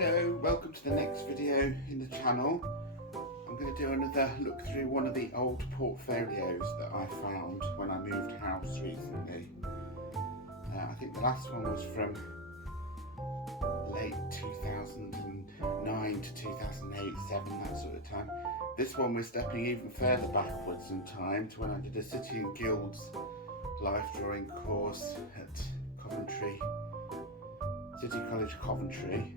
Hello, welcome to the next video in the channel. I'm going to do another look through one of the old portfolios that I found when I moved house recently. I think the last one was from late 2009 to 2008, 7, that sort of time. This one we're stepping even further backwards in time to when I did a City and Guilds life drawing course at Coventry, City College Coventry.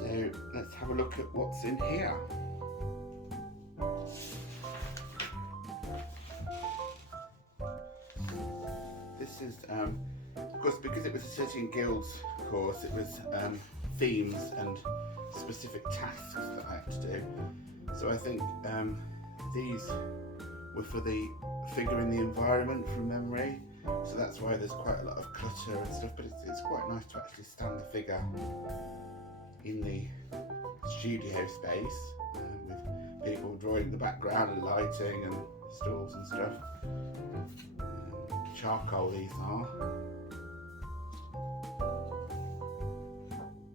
So let's have a look at what's in here. This is, of course, because it was a City and Guilds course, it was themes and specific tasks that I had to do. So I think these were for the figure in the environment from memory. So that's why there's quite a lot of clutter and stuff, but it's quite nice to actually stand the figure in the studio space with people drawing in the background and lighting and stools and stuff. Charcoal these are.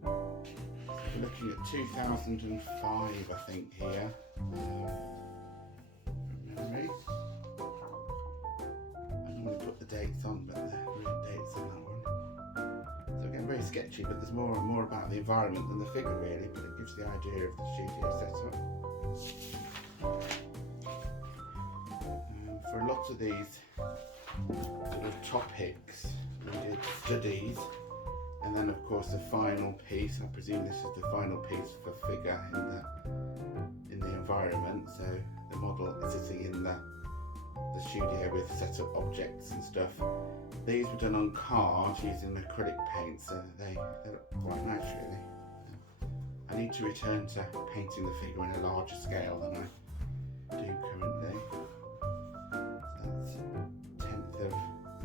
We're looking at 2005 I think here, from memory. I normally put the dates on, but there aren't dates on that one. So again, very sketchy, but there's more and more about the environment than the figure really, but it gives the idea of the studio setup. For a lot of these sort of topics, we did studies, and then of course the final piece. I presume this is the final piece for figure in the environment. So the model is sitting in the studio with set up objects and stuff. These were done on card using acrylic paint, so they look quite nice really. I need to return to painting the figure in a larger scale than I do currently. So that's 10th of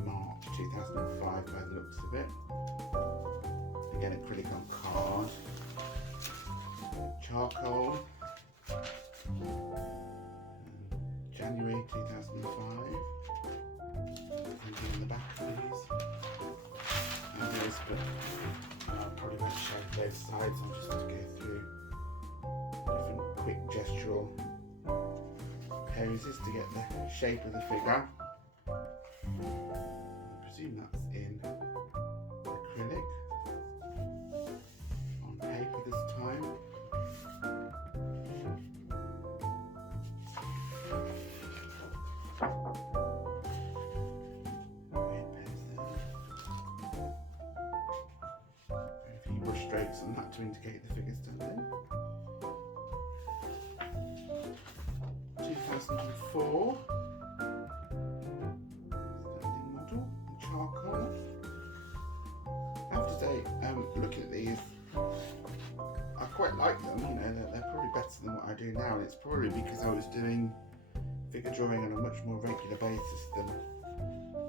March 2005 by the looks of it. Again, acrylic on card. Charcoal. January 2005. In the back of these. And those, but I probably won't show both sides. I'm just going to go through different quick gestural poses to get the shape of the figure. I presume that's in acrylic. On paper this time. Strokes on that to indicate the figure's done in. 2004 standing model, charcoal. I have to say, looking at these, I quite like them. You know, they're probably better than what I do now, and it's probably because I was doing figure drawing on a much more regular basis than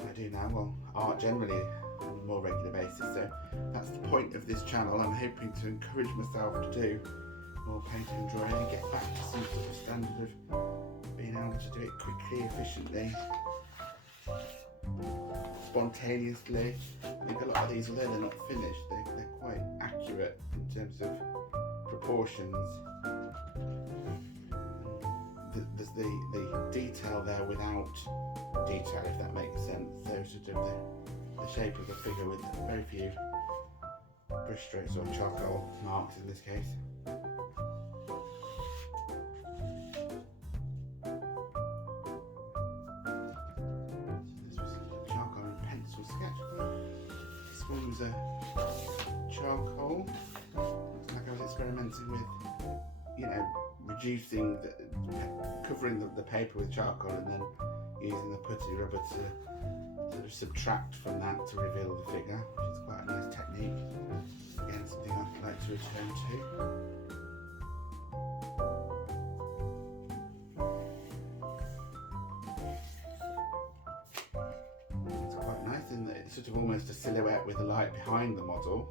I do now. Well, art generally on a more regular basis, so that's the point of this channel. I'm hoping to encourage myself to do more painting and drawing and get back to some sort of standard of being able to do it quickly, efficiently, spontaneously. I think a lot of these, although they're not finished, they're quite accurate in terms of proportions. There's the detail there without detail, if that makes sense. So sort of the shape of the figure with very few brush strokes or charcoal marks in this case. So this was a charcoal and pencil sketch. This one was a charcoal. Looks like I was experimenting with, you know, reducing, covering the paper with charcoal and then using the putty rubber to sort of subtract from that to reveal the figure, which is quite a nice technique. Again, something I'd like to return to. It's quite nice in that it's sort of almost a silhouette with the light behind the model.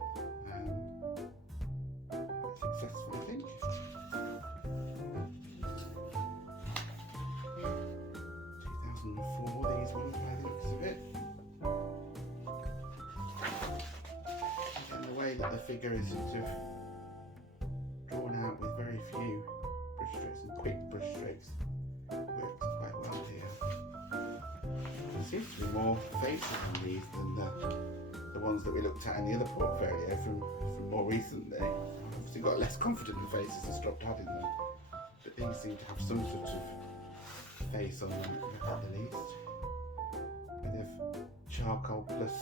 Quite successful, I think. 2004, these ones by the looks of it. that the figure is sort of drawn out with very few brush strokes and quick brush strokes. Works quite well here. There seems to be more faces on these than the ones that we looked at in the other portfolio from more recently. I've obviously got less confident in faces and stopped adding them, but these seem to have some sort of face on them at the least. Bit of charcoal plus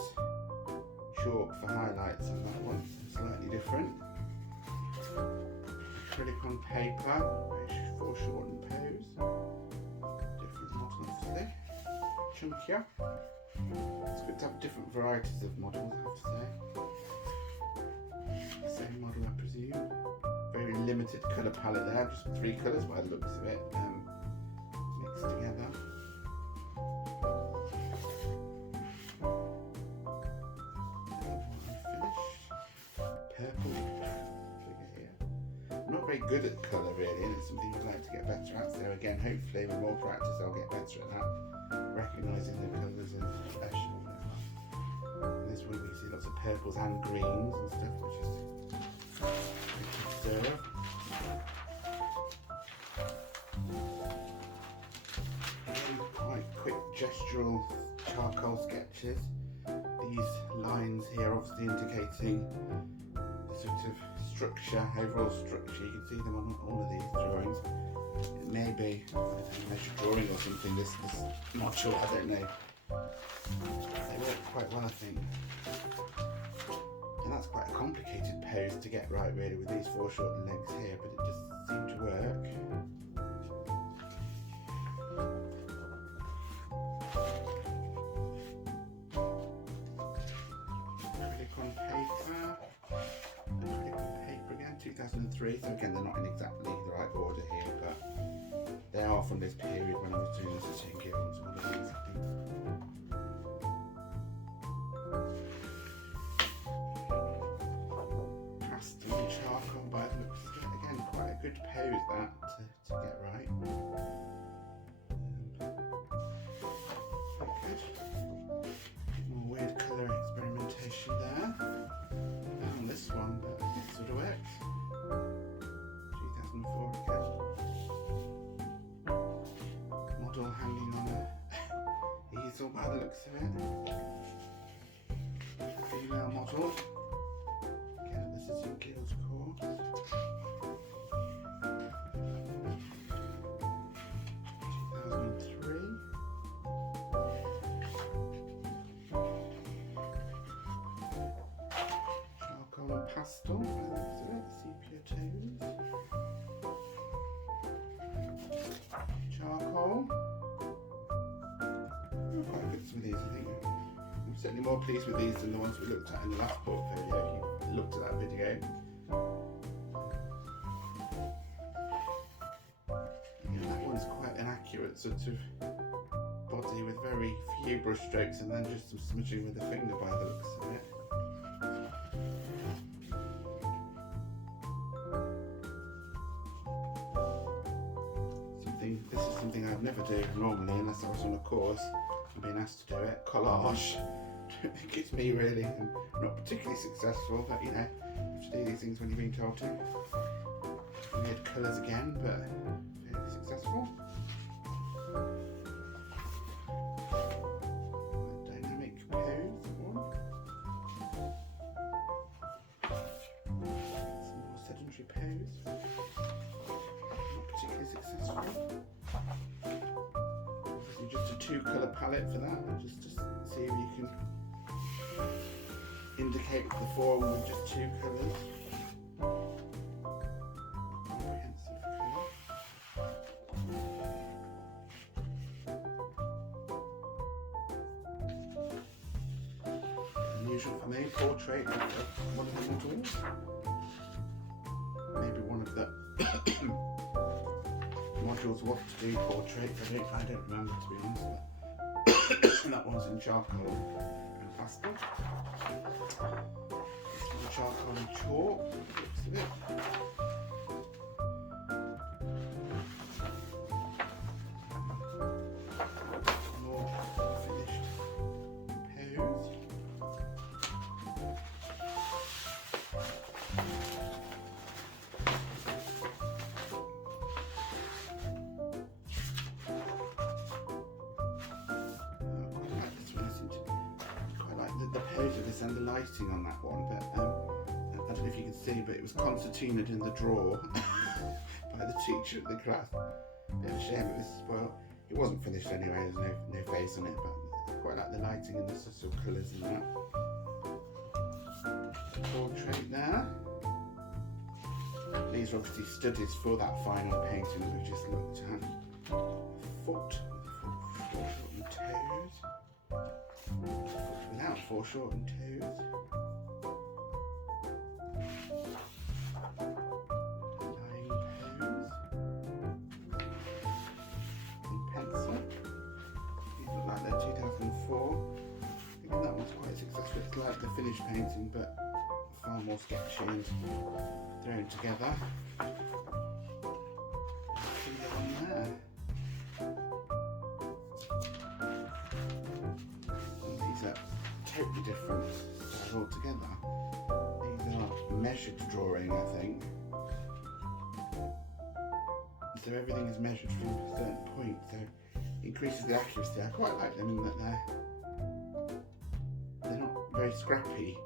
chalk for highlights on that one, slightly different. Acrylic on paper, foreshortened pose. Different model obviously. Chunkier. It's good to have different varieties of models, I have to say. Same model, I presume. Very limited colour palette there, just 3 colours by the looks of it, mixed together. Purple figure here. I'm not very good at colour really, and it's something I'd like to get better at. So again, hopefully with more practice I'll get better at that. Recognising the colours and professional. In this one we see lots of purples and greens and stuff, which is good to observe. Again, quite quick gestural charcoal sketches. These lines here obviously indicating the sort of structure, overall structure. You can see them on all of these drawings. It may be a measure drawing or something, this module, I don't know. They work quite well, I think. And that's quite a complicated pose to get right really with these foreshortened legs here, but it just seemed to work. Acrylic on paper again, 2003, so again they're not in exactly the right order here, but they are from this period when I was doing the St. Guilds and all of these, I think. Pastel charcoal by the looks of it. Again, quite a good pose that to get right. Quite good. More weird colour experimentation there. And on this one, but it sort of works. 2004 again. Model hanging on a easel by the looks of it. Female model. Again, this is in Guild's course. 2003. Charcoal and pastel by the looks of it. Sepia tones. Charcoal. Quite good some of these, I think. I'm certainly more pleased with these than the ones we looked at in the last portfolio, if you looked at that video. Yeah, that one's quite an accurate sort of body with very few brush strokes and then just some smudging with the finger by the looks of it. This is something I'd never do normally unless I was on a course and being asked to do it. Collage. It's me really, and not particularly successful, but you know, you have to do these things when you're being told to. Weird colours again, but fairly successful. Dynamic pose, that one. Some more sedentary pose. Not particularly successful. Just a 2-colour palette for that, and just to see if you can indicate the form with just 2 colours. Comprehensive colour. Unusual for me, portrait of one of the models. Maybe one of the modules want to do portraits. I don't remember, to be honest. That one's in charcoal and pastel. This one charcoal and chalk. Looks of it. More finished pose. pose of this and the lighting on that one, but I don't know if you can see, but it was concertinaed in the drawer by the teacher at the class. Bit of a shame it was spoiled. It wasn't finished anyway, there's no face on it, but I quite like the lighting and the sort of colours and that. Portrait there. These are obviously studies for that final painting that we just looked at. Foot and toes. Without foreshortened toes. Lying pose. In pencil. These look like they're 2004. I think that one's quite successful. It's like the finished painting, but far more sketchy and thrown together. See the one there. And these are totally different style altogether. These are measured drawing, I think. So everything is measured from a certain point, so it increases the accuracy. I quite like them in that they're not very scrappy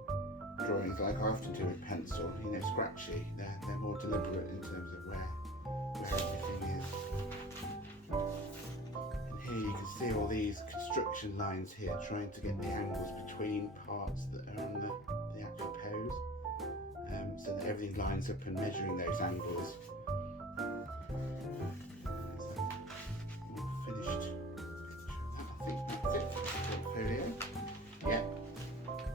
drawings like I often do with pencil, you know, scratchy. They're more deliberate in terms of where everything is. And here you can see all these construction lines here, trying to get the angles between parts that are on the actual pose, so that everything lines up and measuring those angles. Finished picture of that. I think that's it for this portfolio. Yeah.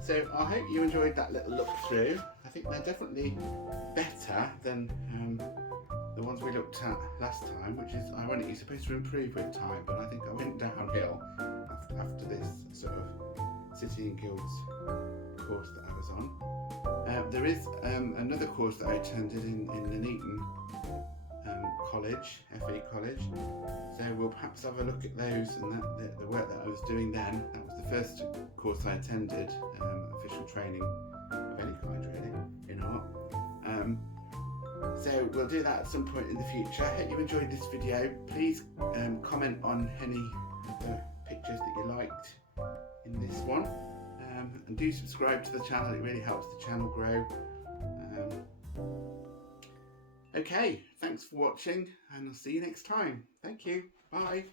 So I hope you enjoyed that little look through. I think they're definitely better than the ones we looked at last time, which is ironically supposed to improve with time, but I think I went downhill after this sort of City and Guilds course that I was on. There is another course that I attended in Nuneaton College, FE College, so we'll perhaps have a look at those and the work that I was doing then. That was the first course I attended, official training of any kind really, in art. So we'll do that at some point in the future. I hope you enjoyed this video. Please comment on any of the pictures that you liked in this one, and do subscribe to the channel, it really helps the channel grow. Okay, thanks for watching and I'll see you next time. Thank you, bye.